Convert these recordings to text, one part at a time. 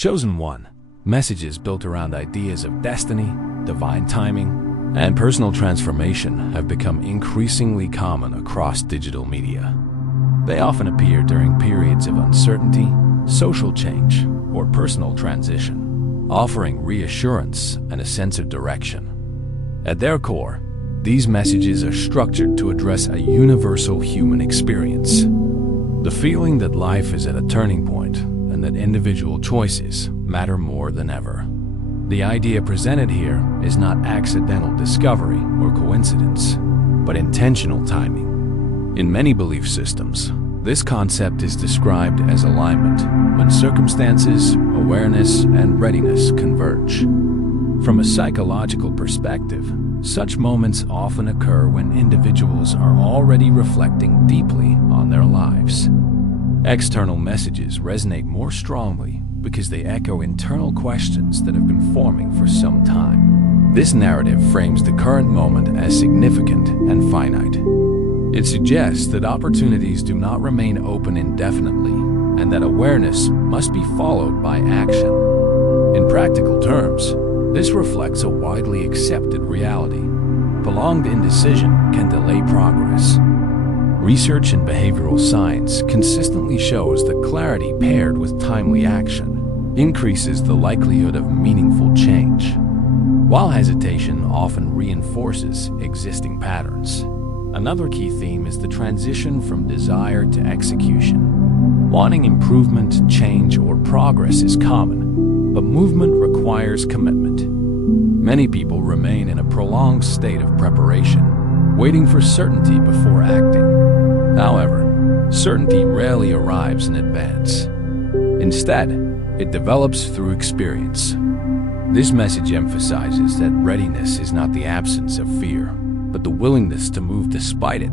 Chosen One. Messages built around ideas of destiny, divine timing, and personal transformation have become increasingly common across digital media. They often appear during periods of uncertainty, social change, or personal transition, offering reassurance and a sense of direction. At their core, these messages are structured to address a universal human experience. The feeling that life is at a turning point and that individual choices matter more than ever. The idea presented here is not accidental discovery or coincidence, but intentional timing. In many belief systems, this concept is described as alignment, when circumstances, awareness, and readiness converge. From a psychological perspective, such moments often occur when individuals are already reflecting deeply on their lives. External messages resonate more strongly because they echo internal questions that have been forming for some time. This narrative frames the current moment as significant and finite. It suggests that opportunities do not remain open indefinitely, and that awareness must be followed by action. In practical terms, this reflects a widely accepted reality. Prolonged indecision can delay progress. Research in behavioral science consistently shows that clarity paired with timely action increases the likelihood of meaningful change, while hesitation often reinforces existing patterns. Another key theme is the transition from desire to execution. Wanting improvement, change, or progress is common, but movement requires commitment. Many people remain in a prolonged state of preparation, waiting for certainty before acting. However, certainty rarely arrives in advance. Instead, it develops through experience. This message emphasizes that readiness is not the absence of fear, but the willingness to move despite it.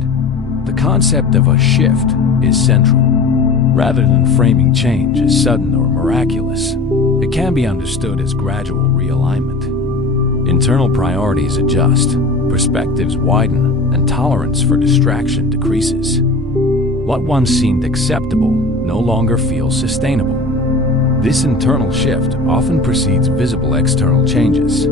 The concept of a shift is central. Rather than framing change as sudden or miraculous, it can be understood as gradual realignment. Internal priorities adjust, perspectives widen, and tolerance for distraction decreases. What once seemed acceptable no longer feels sustainable. This internal shift often precedes visible external changes,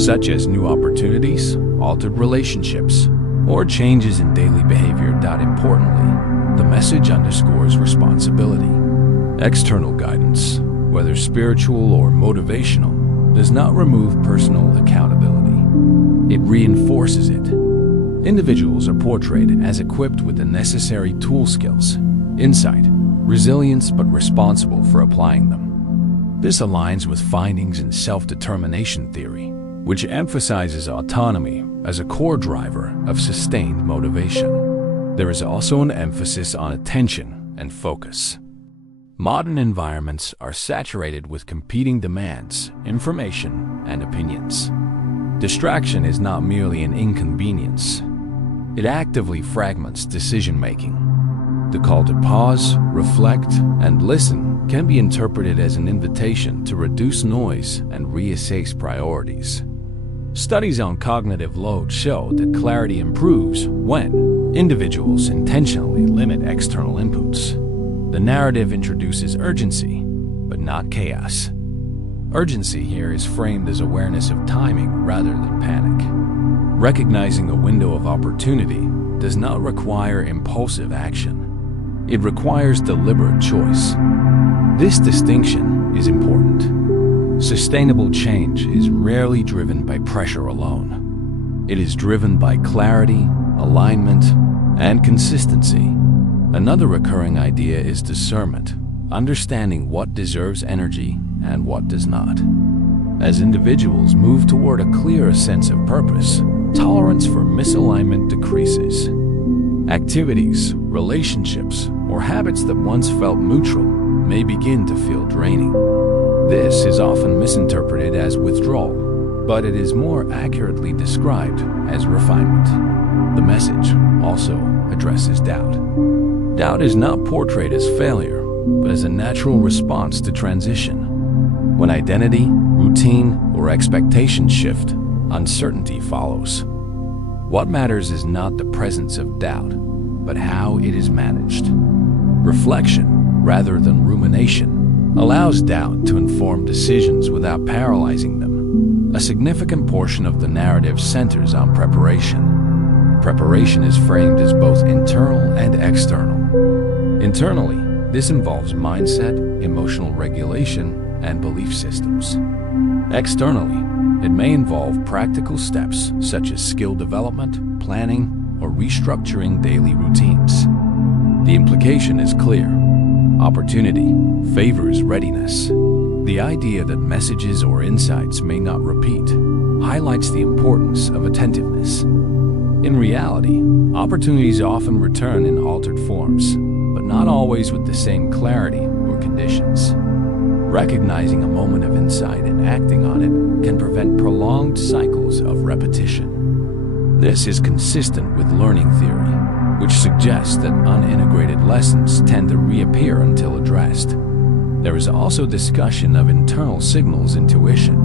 such as new opportunities, altered relationships, or changes in daily behavior. Importantly, the message underscores responsibility. External guidance, whether spiritual or motivational, does not remove personal accountability. It reinforces it. Individuals are portrayed as equipped with the necessary tool skills, insight, resilience, but responsible for applying them. This aligns with findings in self-determination theory, which emphasizes autonomy as a core driver of sustained motivation. There is also an emphasis on attention and focus. Modern environments are saturated with competing demands, information, and opinions. Distraction is not merely an inconvenience. It actively fragments decision-making. The call to pause, reflect, and listen can be interpreted as an invitation to reduce noise and reassess priorities. Studies on cognitive load show that clarity improves when individuals intentionally limit external inputs. The narrative introduces urgency, but not chaos. Urgency here is framed as awareness of timing rather than panic. Recognizing a window of opportunity does not require impulsive action. It requires deliberate choice. This distinction is important. Sustainable change is rarely driven by pressure alone. It is driven by clarity, alignment, and consistency. Another recurring idea is discernment, understanding what deserves energy and what does not. As individuals move toward a clearer sense of purpose, tolerance for misalignment decreases. Activities, relationships, or habits that once felt neutral may begin to feel draining. This is often misinterpreted as withdrawal, but it is more accurately described as refinement. The message also addresses doubt. Doubt is not portrayed as failure, but as a natural response to transition. When identity, routine, or expectations shift, uncertainty follows. What matters is not the presence of doubt, but how it is managed. Reflection, rather than rumination, allows doubt to inform decisions without paralyzing them. A significant portion of the narrative centers on preparation. Preparation is framed as both internal and external. Internally, this involves mindset, emotional regulation, and belief systems. Externally, it may involve practical steps such as skill development, planning, or restructuring daily routines. The implication is clear. Opportunity favors readiness. The idea that messages or insights may not repeat highlights the importance of attentiveness. In reality, opportunities often return in altered forms, but not always with the same clarity or conditions. Recognizing a moment of insight and acting on it can prevent prolonged cycles of repetition. This is consistent with learning theory, which suggests that unintegrated lessons tend to reappear until addressed. There is also discussion of internal signals, intuition,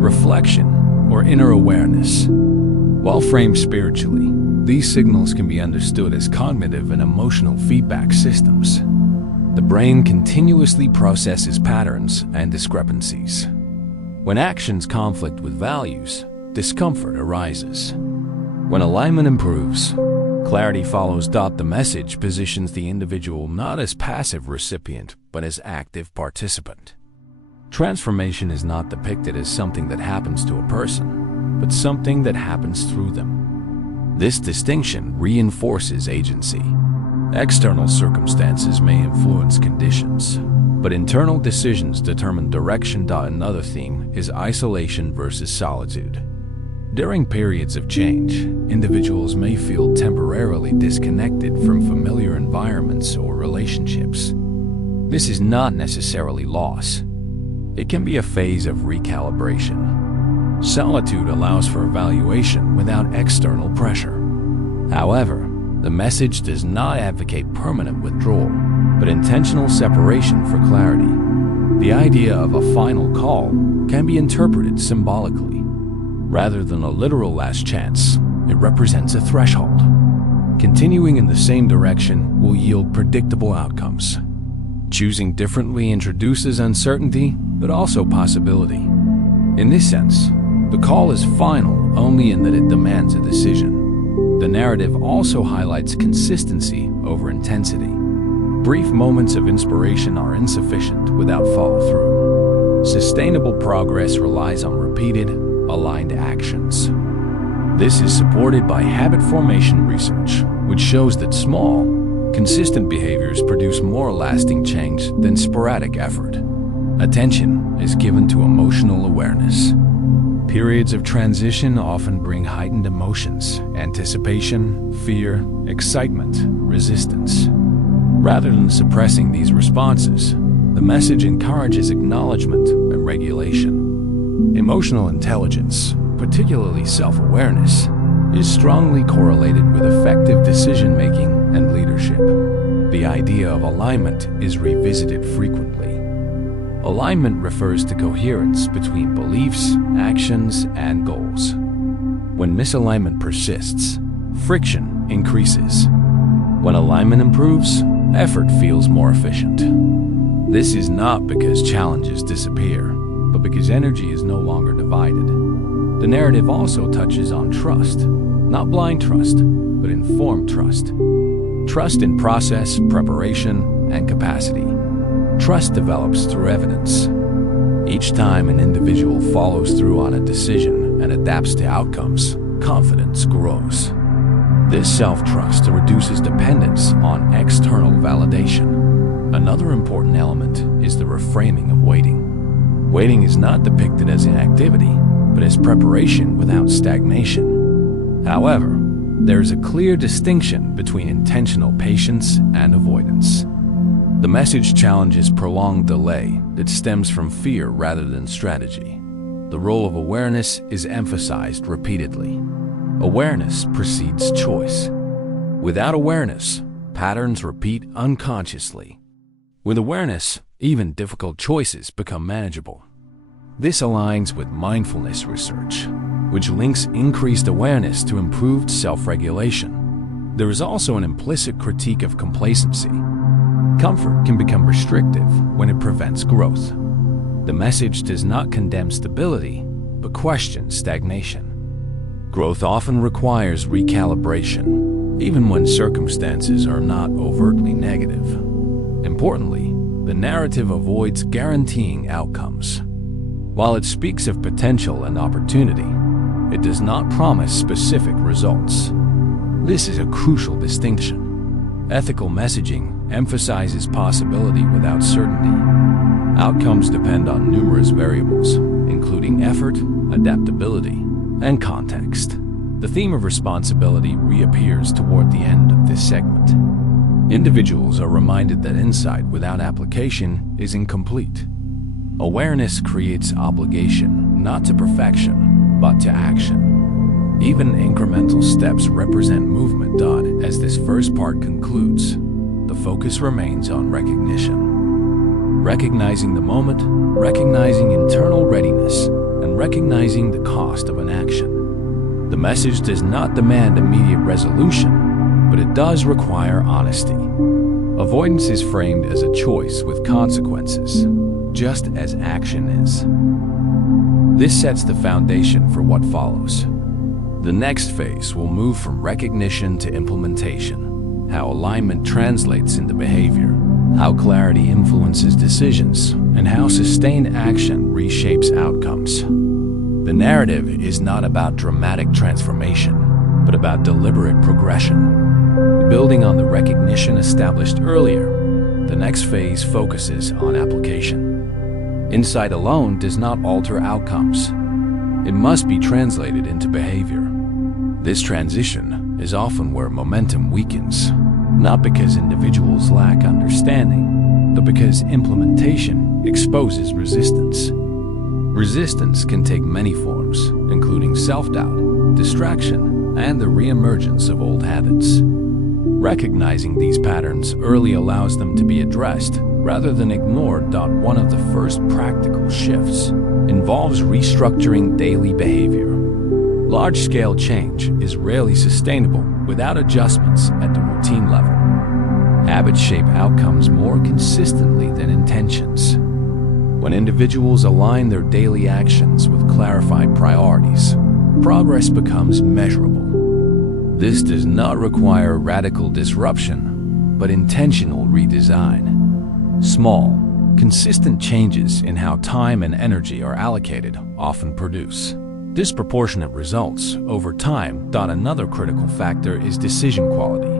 reflection, or inner awareness. While framed spiritually, these signals can be understood as cognitive and emotional feedback systems. The brain continuously processes patterns and discrepancies. When actions conflict with values, discomfort arises. When alignment improves, clarity follows. The message positions the individual not as passive recipient, but as active participant. Transformation is not depicted as something that happens to a person, but something that happens through them. This distinction reinforces agency. External circumstances may influence conditions, but internal decisions determine direction. Another theme is isolation versus solitude. During periods of change, individuals may feel temporarily disconnected from familiar environments or relationships. This is not necessarily loss. It can be a phase of recalibration. Solitude allows for evaluation without external pressure. However, the message does not advocate permanent withdrawal, but intentional separation for clarity. The idea of a final call can be interpreted symbolically. Rather than a literal last chance, it represents a threshold. Continuing in the same direction will yield predictable outcomes. Choosing differently introduces uncertainty, but also possibility. In this sense, the call is final only in that it demands a decision. The narrative also highlights consistency over intensity. Brief moments of inspiration are insufficient without follow-through. Sustainable progress relies on repeated, aligned actions. This is supported by habit formation research, which shows that small, consistent behaviors produce more lasting change than sporadic effort. Attention is given to emotional awareness. Periods of transition often bring heightened emotions, anticipation, fear, excitement, resistance. Rather than suppressing these responses, the message encourages acknowledgement and regulation. Emotional intelligence, particularly self-awareness, is strongly correlated with effective decision-making and leadership. The idea of alignment is revisited frequently. Alignment refers to coherence between beliefs, actions, and goals. When misalignment persists, friction increases. When alignment improves, effort feels more efficient. This is not because challenges disappear, but because energy is no longer divided. The narrative also touches on trust, not blind trust, but informed trust. Trust in process, preparation, and capacity. Trust develops through evidence. Each time an individual follows through on a decision and adapts to outcomes, confidence grows. This self-trust reduces dependence on external validation. Another important element is the reframing of waiting. Waiting is not depicted as inactivity, but as preparation without stagnation. However, there is a clear distinction between intentional patience and avoidance. The message challenges prolonged delay that stems from fear rather than strategy. The role of awareness is emphasized repeatedly. Awareness precedes choice. Without awareness, patterns repeat unconsciously. With awareness, even difficult choices become manageable. This aligns with mindfulness research, which links increased awareness to improved self-regulation. There is also an implicit critique of complacency. Comfort can become restrictive when it prevents growth. The message does not condemn stability, but questions stagnation. Growth often requires recalibration, even when circumstances are not overtly negative. Importantly, the narrative avoids guaranteeing outcomes. While it speaks of potential and opportunity, it does not promise specific results. This is a crucial distinction. Ethical messaging emphasizes possibility without certainty. Outcomes depend on numerous variables, including effort, adaptability, and context. The theme of responsibility reappears toward the end of this segment. Individuals are reminded that insight without application is incomplete. Awareness creates obligation, not to perfection, but to action. Even incremental steps represent movement. As this first part concludes, the focus remains on recognition. Recognizing the moment, recognizing internal readiness, and recognizing the cost of an action. The message does not demand immediate resolution, but it does require honesty. Avoidance is framed as a choice with consequences, just as action is. This sets the foundation for what follows. The next phase will move from recognition to implementation, how alignment translates into behavior, how clarity influences decisions, and how sustained action reshapes outcomes. The narrative is not about dramatic transformation, but about deliberate progression. Building on the recognition established earlier, the next phase focuses on application. Insight alone does not alter outcomes. It must be translated into behavior. This transition is often where momentum weakens, not because individuals lack understanding, but because implementation exposes resistance. Resistance can take many forms, including self-doubt, distraction, and the reemergence of old habits. Recognizing these patterns early allows them to be addressed rather than ignored. One of the first practical shifts involves restructuring daily behavior. Large-scale change is rarely sustainable without adjustments at the routine level. Habits shape outcomes more consistently than intentions. When individuals align their daily actions with clarified priorities, progress becomes measurable. This does not require radical disruption, but intentional redesign. Small, consistent changes in how time and energy are allocated often produce disproportionate results over time. Another critical factor is decision quality.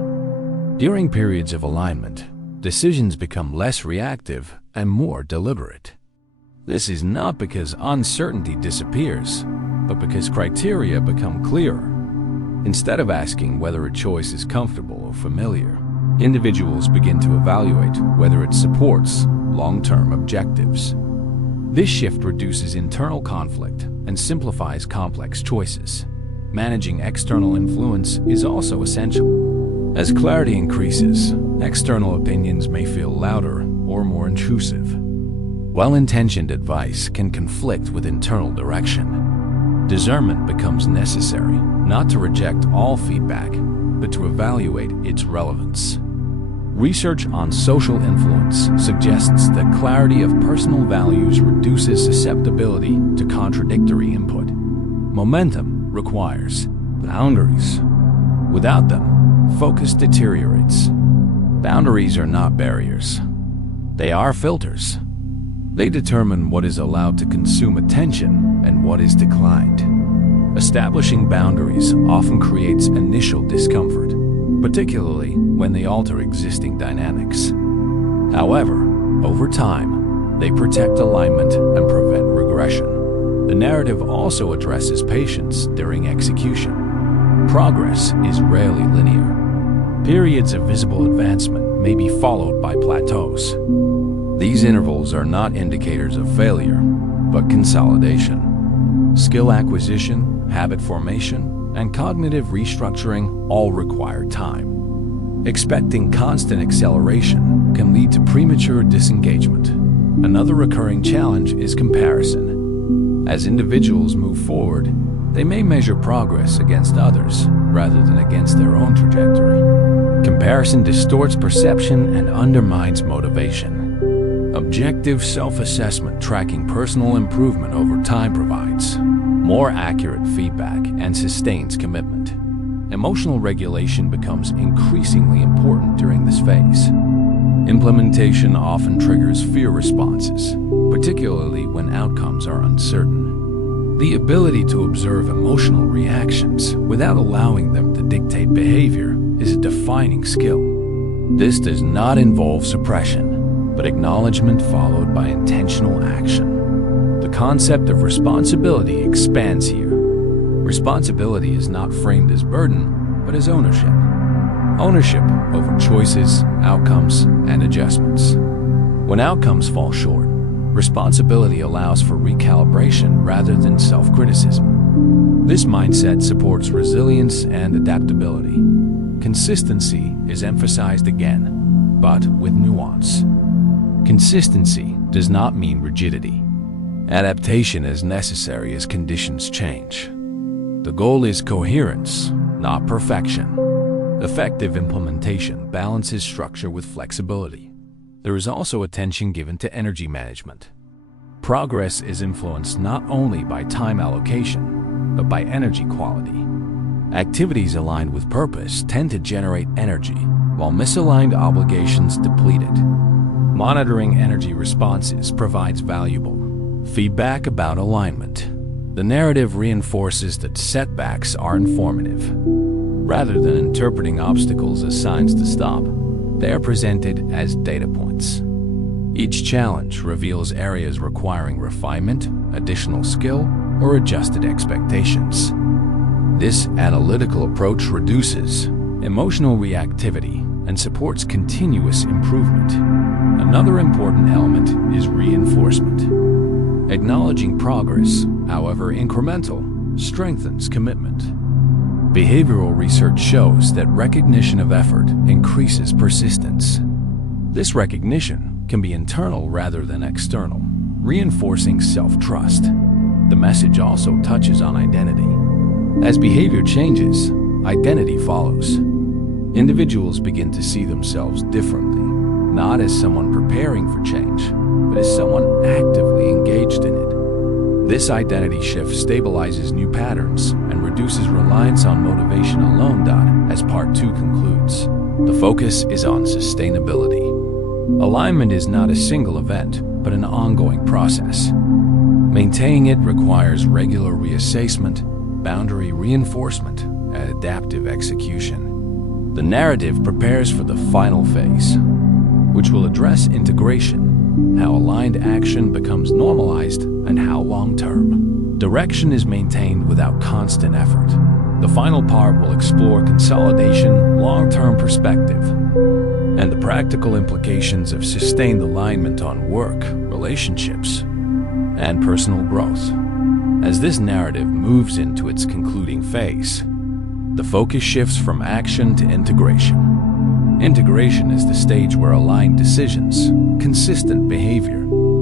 During periods of alignment, decisions become less reactive and more deliberate. This is not because uncertainty disappears, but because criteria become clearer. Instead of asking whether a choice is comfortable or familiar, individuals begin to evaluate whether it supports long-term objectives. This shift reduces internal conflict and simplifies complex choices. Managing external influence is also essential. As clarity increases, external opinions may feel louder or more intrusive. Well-intentioned advice can conflict with internal direction. Discernment becomes necessary, not to reject all feedback, but to evaluate its relevance. Research on social influence suggests that clarity of personal values reduces susceptibility to contradictory input. Momentum requires boundaries. Without them, focus deteriorates. Boundaries are not barriers. They are filters. They determine what is allowed to consume attention and what is declined. Establishing boundaries often creates initial discomfort, particularly when they alter existing dynamics. However, over time, they protect alignment and prevent regression. The narrative also addresses patience during execution. Progress is rarely linear. Periods of visible advancement may be followed by plateaus. These intervals are not indicators of failure, but consolidation. Skill acquisition, habit formation, and cognitive restructuring all require time. Expecting constant acceleration can lead to premature disengagement. Another recurring challenge is comparison. As individuals move forward, they may measure progress against others rather than against their own trajectory. Comparison distorts perception and undermines motivation. Objective self-assessment tracking personal improvement over time provides more accurate feedback and sustains commitment. Emotional regulation becomes increasingly important during this phase. Implementation often triggers fear responses, particularly when outcomes are uncertain. The ability to observe emotional reactions without allowing them to dictate behavior is a defining skill. This does not involve suppression, but acknowledgement followed by intentional action. The concept of responsibility expands here. Responsibility is not framed as burden, but as ownership. Ownership over choices, outcomes, and adjustments. When outcomes fall short, responsibility allows for recalibration rather than self-criticism. This mindset supports resilience and adaptability. Consistency is emphasized again, but with nuance. Consistency does not mean rigidity. Adaptation is necessary as conditions change. The goal is coherence, not perfection. Effective implementation balances structure with flexibility. There is also attention given to energy management. Progress is influenced not only by time allocation, but by energy quality. Activities aligned with purpose tend to generate energy, while misaligned obligations deplete it. Monitoring energy responses provides valuable feedback about alignment. The narrative reinforces that setbacks are informative. Rather than interpreting obstacles as signs to stop, they are presented as data points. Each challenge reveals areas requiring refinement, additional skill, or adjusted expectations. This analytical approach reduces emotional reactivity and supports continuous improvement. Another important element is reinforcement. Acknowledging progress, however incremental, strengthens commitment. Behavioral research shows that recognition of effort increases persistence. This recognition can be internal rather than external, reinforcing self-trust. The message also touches on identity. As behavior changes, identity follows. Individuals begin to see themselves differently, not as someone preparing for change, but as someone actively engaged in it. This identity shift stabilizes new patterns and reduces reliance on motivation alone. As Part 2 concludes, the focus is on sustainability. Alignment is not a single event, but an ongoing process. Maintaining it requires regular reassessment, boundary reinforcement, and adaptive execution. The narrative prepares for the final phase, which will address integration, how aligned action becomes normalized, and how long-term direction is maintained without constant effort. The final part will explore consolidation, long-term perspective, and the practical implications of sustained alignment on work, relationships, and personal growth. As this narrative moves into its concluding phase, the focus shifts from action to integration. Integration is the stage where aligned decisions, consistent behavior,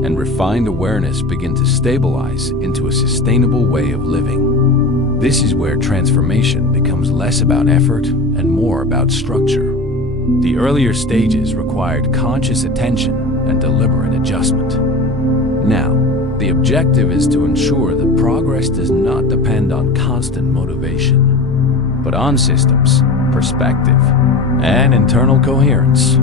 and refined awareness begin to stabilize into a sustainable way of living. This is where transformation becomes less about effort and more about structure. The earlier stages required conscious attention and deliberate adjustment. Now, the objective is to ensure that progress does not depend on constant motivation, but on systems, perspective, and internal coherence.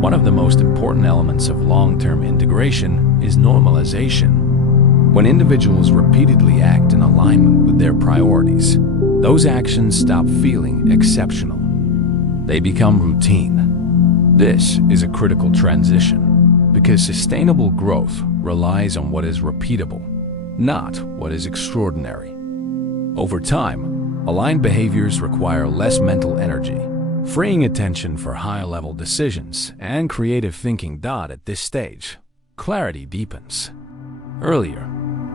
One of the most important elements of long-term integration is normalization. When individuals repeatedly act in alignment with their priorities, those actions stop feeling exceptional. They become routine. This is a critical transition because sustainable growth relies on what is repeatable, not what is extraordinary. Over time, aligned behaviors require less mental energy, freeing attention for higher-level decisions and creative thinking. At this stage, clarity deepens. Earlier,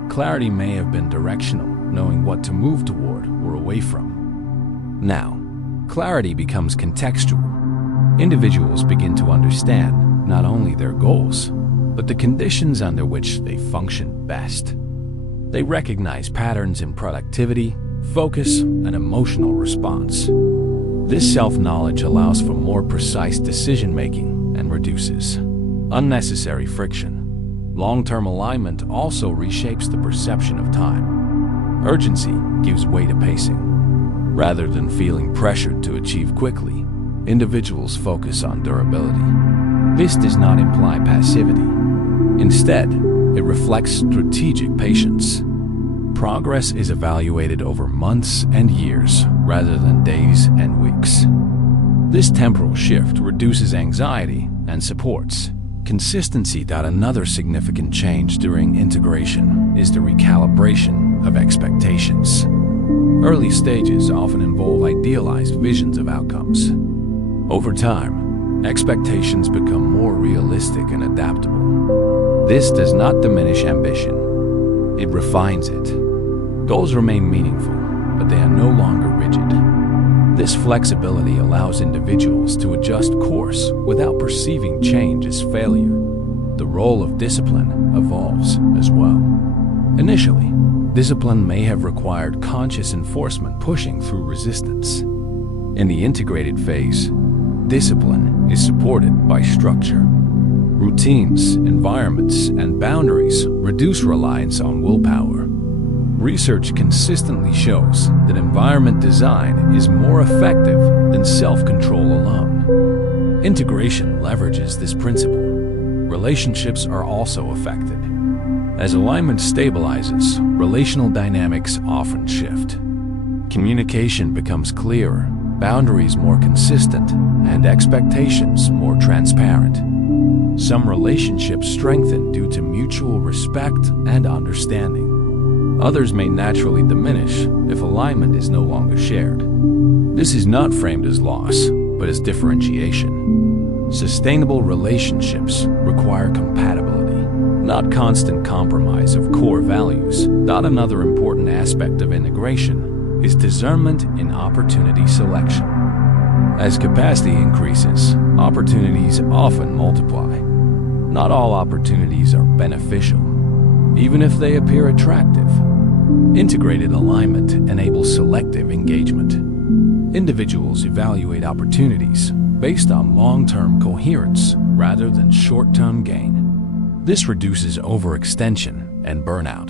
clarity may have been directional, knowing what to move toward or away from. Now, clarity becomes contextual. Individuals begin to understand not only their goals, but the conditions under which they function best. They recognize patterns in productivity, focus, and emotional response. This self-knowledge allows for more precise decision-making and reduces unnecessary friction. Long-term alignment also reshapes the perception of time. Urgency gives way to pacing. Rather than feeling pressured to achieve quickly, individuals focus on durability. This does not imply passivity. Instead, it reflects strategic patience. Progress is evaluated over months and years rather than days and weeks. This temporal shift reduces anxiety and supports consistency. Another significant change during integration is the recalibration of expectations. Early stages often involve idealized visions of outcomes. Over time, expectations become more realistic and adaptable. This does not diminish ambition, it refines it. Goals remain meaningful, but they are no longer rigid. This flexibility allows individuals to adjust course without perceiving change as failure. The role of discipline evolves as well. Initially, discipline may have required conscious enforcement pushing through resistance. In the integrated phase, discipline is supported by structure. Routines, environments, and boundaries reduce reliance on willpower. Research consistently shows that environment design is more effective than self-control alone. Integration leverages this principle. Relationships are also affected. As alignment stabilizes, relational dynamics often shift. Communication becomes clearer, boundaries more consistent, and expectations more transparent. Some relationships strengthen due to mutual respect and understanding. Others may naturally diminish if alignment is no longer shared. This is not framed as loss, but as differentiation. Sustainable relationships require compatibility, not constant compromise of core values. Another important aspect of integration is discernment in opportunity selection. As capacity increases, opportunities often multiply. Not all opportunities are beneficial, even if they appear attractive. Integrated alignment enables selective engagement. Individuals evaluate opportunities based on long-term coherence rather than short-term gain. This reduces overextension and burnout.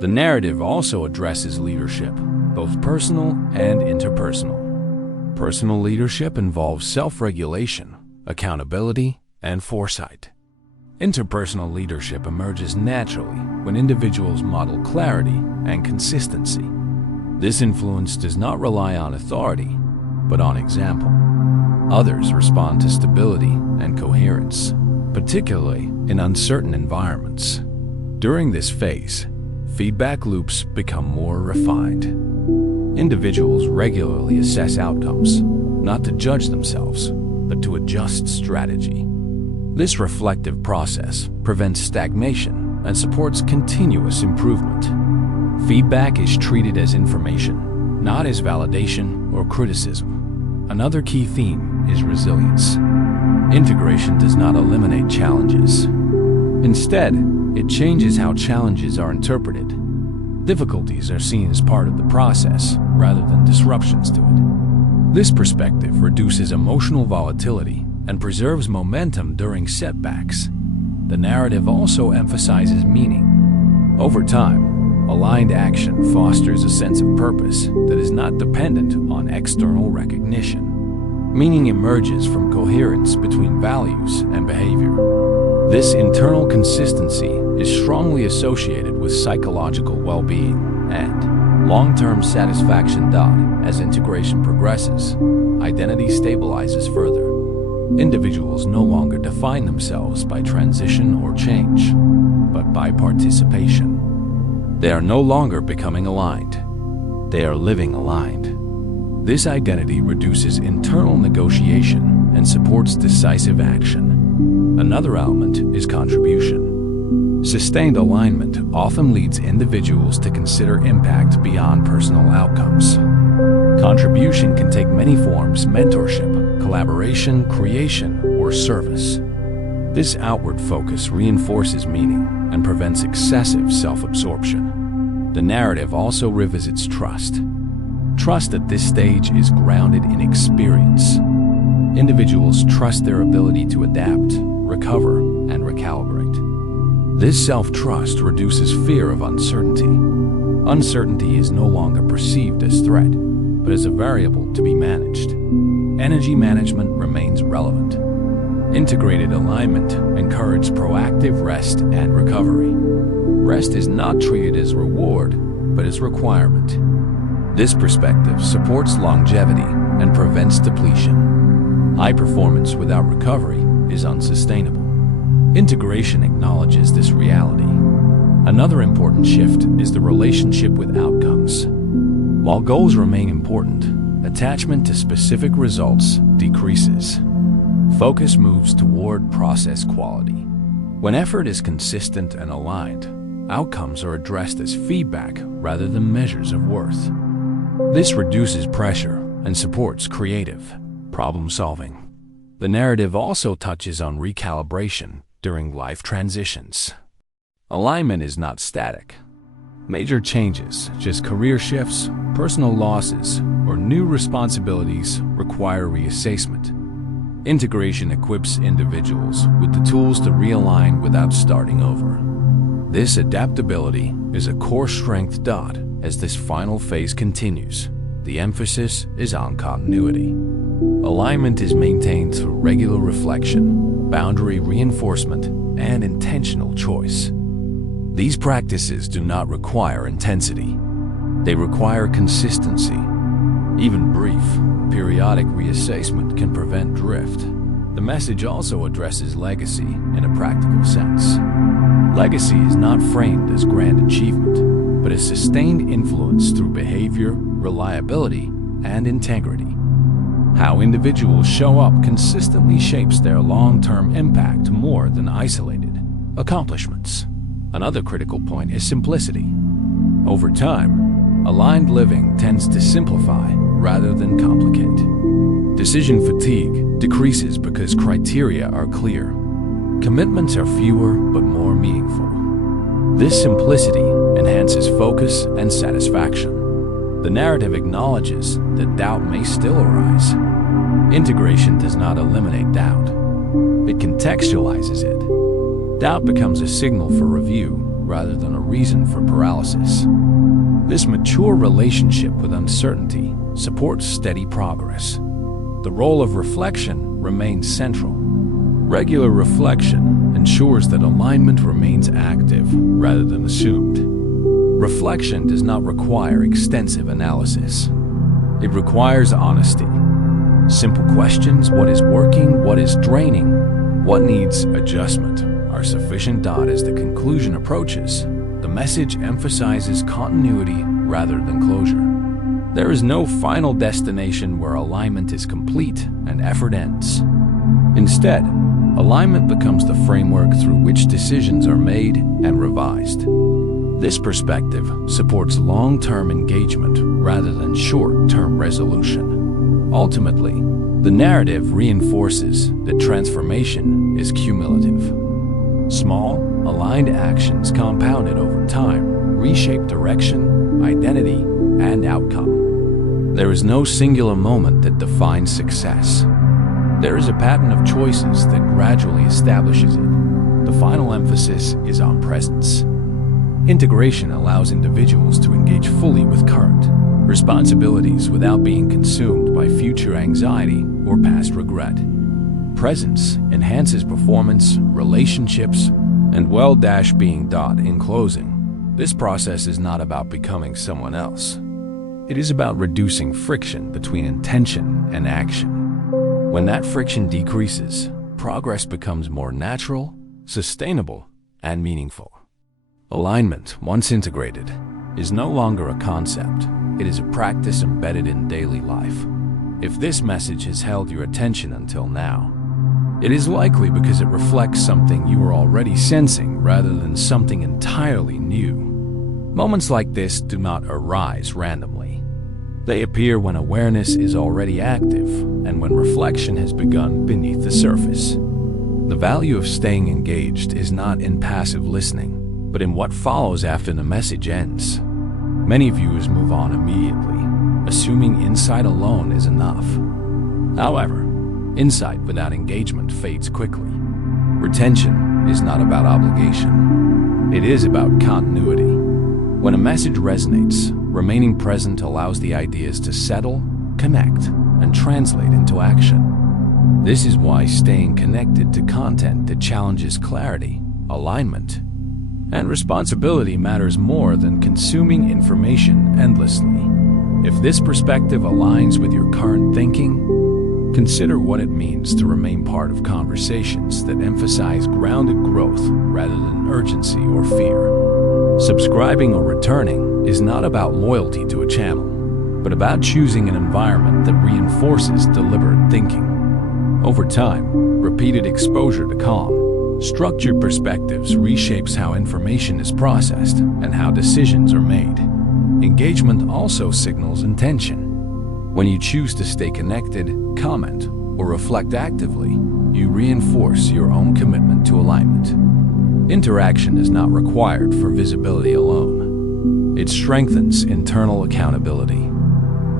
The narrative also addresses leadership, both personal and interpersonal. Personal leadership involves self-regulation, accountability, and foresight. Interpersonal leadership emerges naturally when individuals model clarity and consistency. This influence does not rely on authority, but on example. Others respond to stability and coherence, particularly in uncertain environments. During this phase, feedback loops become more refined. Individuals regularly assess outcomes, not to judge themselves, but to adjust strategy. This reflective process prevents stagnation and supports continuous improvement. Feedback is treated as information, not as validation or criticism. Another key theme is resilience. Integration does not eliminate challenges. Instead, it changes how challenges are interpreted. Difficulties are seen as part of the process rather than disruptions to it. This perspective reduces emotional volatility and preserves momentum during setbacks. The narrative also emphasizes meaning. Over time, aligned action fosters a sense of purpose that is not dependent on external recognition. Meaning emerges from coherence between values and behavior. This internal consistency is strongly associated with psychological well-being and long-term satisfaction. As integration progresses, identity stabilizes further. Individuals no longer define themselves by transition or change, but by participation. They are no longer becoming aligned. They are living aligned. This identity reduces internal negotiation and supports decisive action. Another element is contribution. Sustained alignment often leads individuals to consider impact beyond personal outcomes. Contribution can take many forms: mentorship, collaboration, creation, or service. This outward focus reinforces meaning and prevents excessive self-absorption. The narrative also revisits trust. Trust at this stage is grounded in experience. Individuals trust their ability to adapt, recover, and recalibrate. This self-trust reduces fear of uncertainty. Uncertainty is no longer perceived as threat, but as a variable to be managed. Energy management remains relevant. Integrated alignment encourages proactive rest and recovery. Rest is not treated as reward, but as requirement. This perspective supports longevity and prevents depletion. High performance without recovery is unsustainable. Integration acknowledges this reality. Another important shift is the relationship with outcomes. While goals remain important, attachment to specific results decreases. Focus moves toward process quality. When effort is consistent and aligned, outcomes are addressed as feedback rather than measures of worth. This reduces pressure and supports creative problem solving. The narrative also touches on recalibration during life transitions. Alignment is not static. Major changes, such as career shifts, personal losses, or new responsibilities, require reassessment. Integration equips individuals with the tools to realign without starting over. This adaptability is a core strength. As this final phase continues, the emphasis is on continuity. Alignment is maintained through regular reflection, boundary reinforcement, and intentional choice. These practices do not require intensity. They require consistency. Even brief, periodic reassessment can prevent drift. The message also addresses legacy in a practical sense. Legacy is not framed as grand achievement, but as sustained influence through behavior, reliability, and integrity. How individuals show up consistently shapes their long-term impact more than isolated accomplishments. Another critical point is simplicity. Over time, aligned living tends to simplify rather than complicate. Decision fatigue decreases because criteria are clear. Commitments are fewer but more meaningful. This simplicity enhances focus and satisfaction. The narrative acknowledges that doubt may still arise. Integration does not eliminate doubt. It contextualizes it. Doubt becomes a signal for review rather than a reason for paralysis. This mature relationship with uncertainty supports steady progress. The role of reflection remains central. Regular reflection ensures that alignment remains active rather than assumed. Reflection does not require extensive analysis. It requires honesty. Simple questions: what is working, what is draining, what needs adjustment, are sufficient. As the conclusion approaches, the message emphasizes continuity rather than closure. There is no final destination where alignment is complete and effort ends. Instead, alignment becomes the framework through which decisions are made and revised. This perspective supports long-term engagement rather than short-term resolution. Ultimately, the narrative reinforces that transformation is cumulative. Small, aligned actions compounded over time reshape direction, identity, and outcome. There is no singular moment that defines success. There is a pattern of choices that gradually establishes it. The final emphasis is on presence. Integration allows individuals to engage fully with current responsibilities without being consumed by future anxiety or past regret. Presence enhances performance, relationships, and well-being. In closing, this process is not about becoming someone else. It is about reducing friction between intention and action. When that friction decreases, progress becomes more natural, sustainable, and meaningful. Alignment, once integrated, is no longer a concept. It is a practice embedded in daily life. If this message has held your attention until now, it is likely because it reflects something you are already sensing rather than something entirely new. Moments like this do not arise randomly. They appear when awareness is already active and when reflection has begun beneath the surface. The value of staying engaged is not in passive listening, but in what follows after the message ends. Many viewers move on immediately, assuming insight alone is enough. However, insight without engagement fades quickly. Retention is not about obligation. It is about continuity. When a message resonates, remaining present allows the ideas to settle, connect, and translate into action. This is why staying connected to content that challenges clarity, alignment, and responsibility matters more than consuming information endlessly. If this perspective aligns with your current thinking, consider what it means to remain part of conversations that emphasize grounded growth rather than urgency or fear. Subscribing or returning is not about loyalty to a channel, but about choosing an environment that reinforces deliberate thinking. Over time, repeated exposure to calm, structured perspectives reshapes how information is processed and how decisions are made. Engagement also signals intention. When you choose to stay connected, comment, or reflect actively, you reinforce your own commitment to alignment. Interaction is not required for visibility alone. It strengthens internal accountability.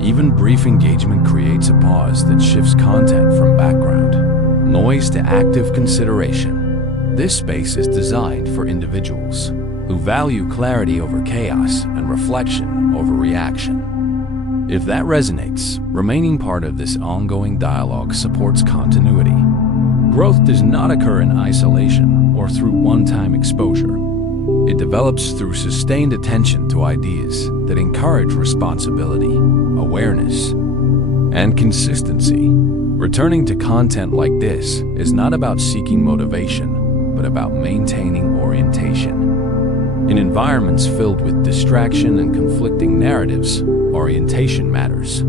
Even brief engagement creates a pause that shifts content from background noise to active consideration. This space is designed for individuals who value clarity over chaos and reflection over reaction. If that resonates, remaining part of this ongoing dialogue supports continuity. Growth does not occur in isolation or through one-time exposure. It develops through sustained attention to ideas that encourage responsibility, awareness, and consistency. Returning to content like this is not about seeking motivation, but about maintaining orientation. In environments filled with distraction and conflicting narratives, orientation matters.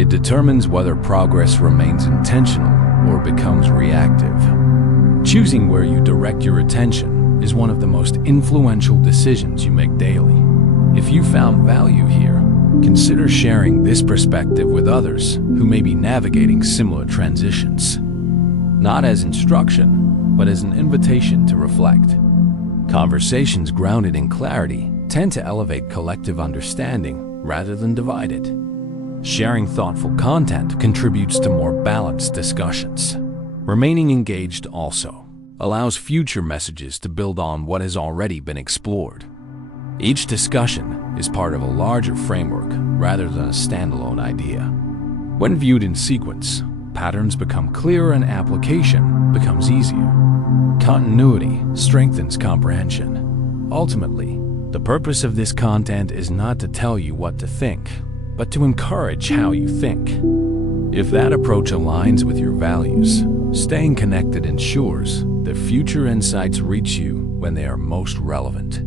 It determines whether progress remains intentional or becomes reactive. Choosing where you direct your attention is one of the most influential decisions you make daily. If you found value here, consider sharing this perspective with others who may be navigating similar transitions. Not as instruction, but as an invitation to reflect. Conversations grounded in clarity tend to elevate collective understanding rather than divide it. Sharing thoughtful content contributes to more balanced discussions. Remaining engaged also allows future messages to build on what has already been explored. Each discussion is part of a larger framework rather than a standalone idea. When viewed in sequence, patterns become clearer and application becomes easier. Continuity strengthens comprehension. Ultimately, the purpose of this content is not to tell you what to think, but to encourage how you think. If that approach aligns with your values, staying connected ensures that future insights reach you when they are most relevant.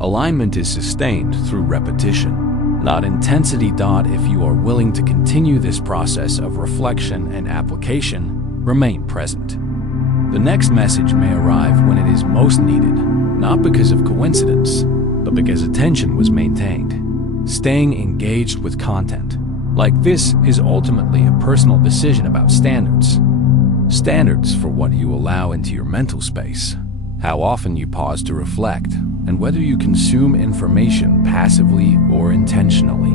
Alignment is sustained through repetition, not intensity. If you are willing to continue this process of reflection and application, remain present. The next message may arrive when it is most needed, not because of coincidence, but because attention was maintained. Staying engaged with content like this is ultimately a personal decision about standards. Standards for what you allow into your mental space, how often you pause to reflect, and whether you consume information passively or intentionally.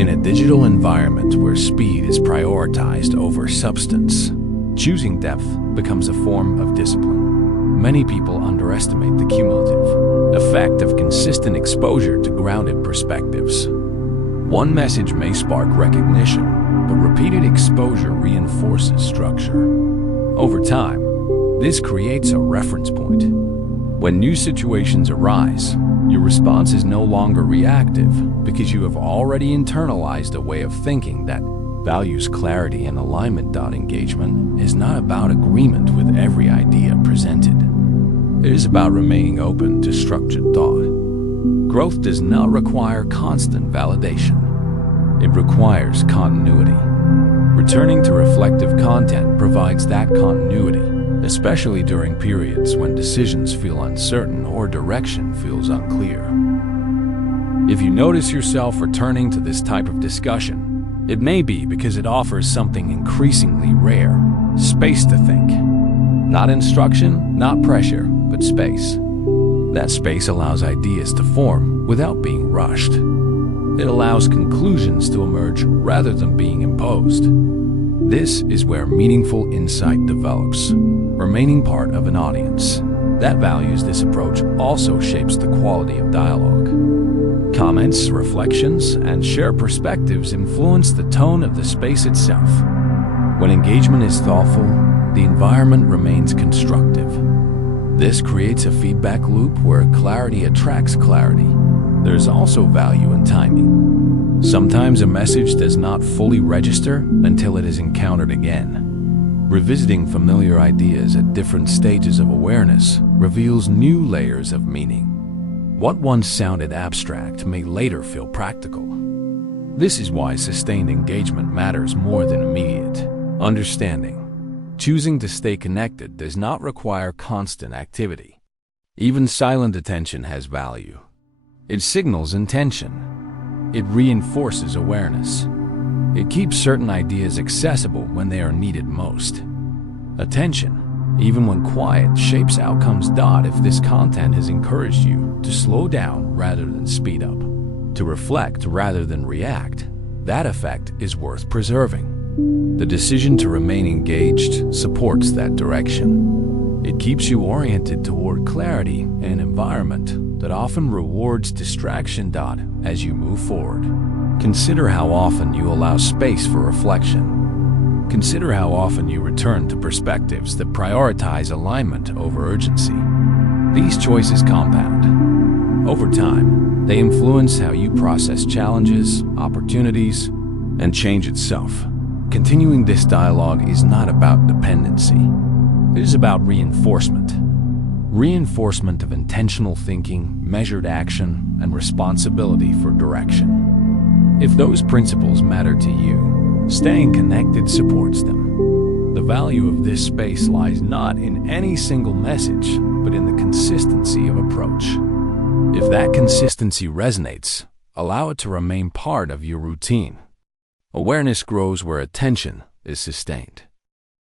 In a digital environment where speed is prioritized over substance, choosing depth becomes a form of discipline. Many people underestimate the cumulative effect of consistent exposure to grounded perspectives. One message may spark recognition, but repeated exposure reinforces structure. Over time, this creates a reference point. When new situations arise, your response is no longer reactive because you have already internalized a way of thinking that values clarity and alignment. Engagement is not about agreement with every idea presented. It is about remaining open to structured thought. Growth does not require constant validation. It requires continuity. Returning to reflective content provides that continuity, especially during periods when decisions feel uncertain or direction feels unclear. If you notice yourself returning to this type of discussion, it may be because it offers something increasingly rare: space to think. Not instruction, not pressure, but space. That space allows ideas to form without being rushed. It allows conclusions to emerge rather than being imposed. This is where meaningful insight develops, remaining part of an audience that values this approach also shapes the quality of dialogue. Comments, reflections, and shared perspectives influence the tone of the space itself. When engagement is thoughtful, the environment remains constructive. This creates a feedback loop where clarity attracts clarity. There's also value in timing. Sometimes a message does not fully register until it is encountered again. Revisiting familiar ideas at different stages of awareness reveals new layers of meaning. What once sounded abstract may later feel practical. This is why sustained engagement matters more than immediate understanding. Choosing to stay connected does not require constant activity. Even silent attention has value. It signals intention. It reinforces awareness. It keeps certain ideas accessible when they are needed most. Attention, even when quiet, shapes outcomes. If this content has encouraged you to slow down rather than speed up, to reflect rather than react, that effect is worth preserving. The decision to remain engaged supports that direction. It keeps you oriented toward clarity in an environment that often rewards distraction. As you move forward, consider how often you allow space for reflection. Consider how often you return to perspectives that prioritize alignment over urgency. These choices compound. Over time, they influence how you process challenges, opportunities, and change itself. Continuing this dialogue is not about dependency. It is about reinforcement. Reinforcement of intentional thinking, measured action, and responsibility for direction. If those principles matter to you, staying connected supports them. The value of this space lies not in any single message, but in the consistency of approach. If that consistency resonates, allow it to remain part of your routine. Awareness grows where attention is sustained.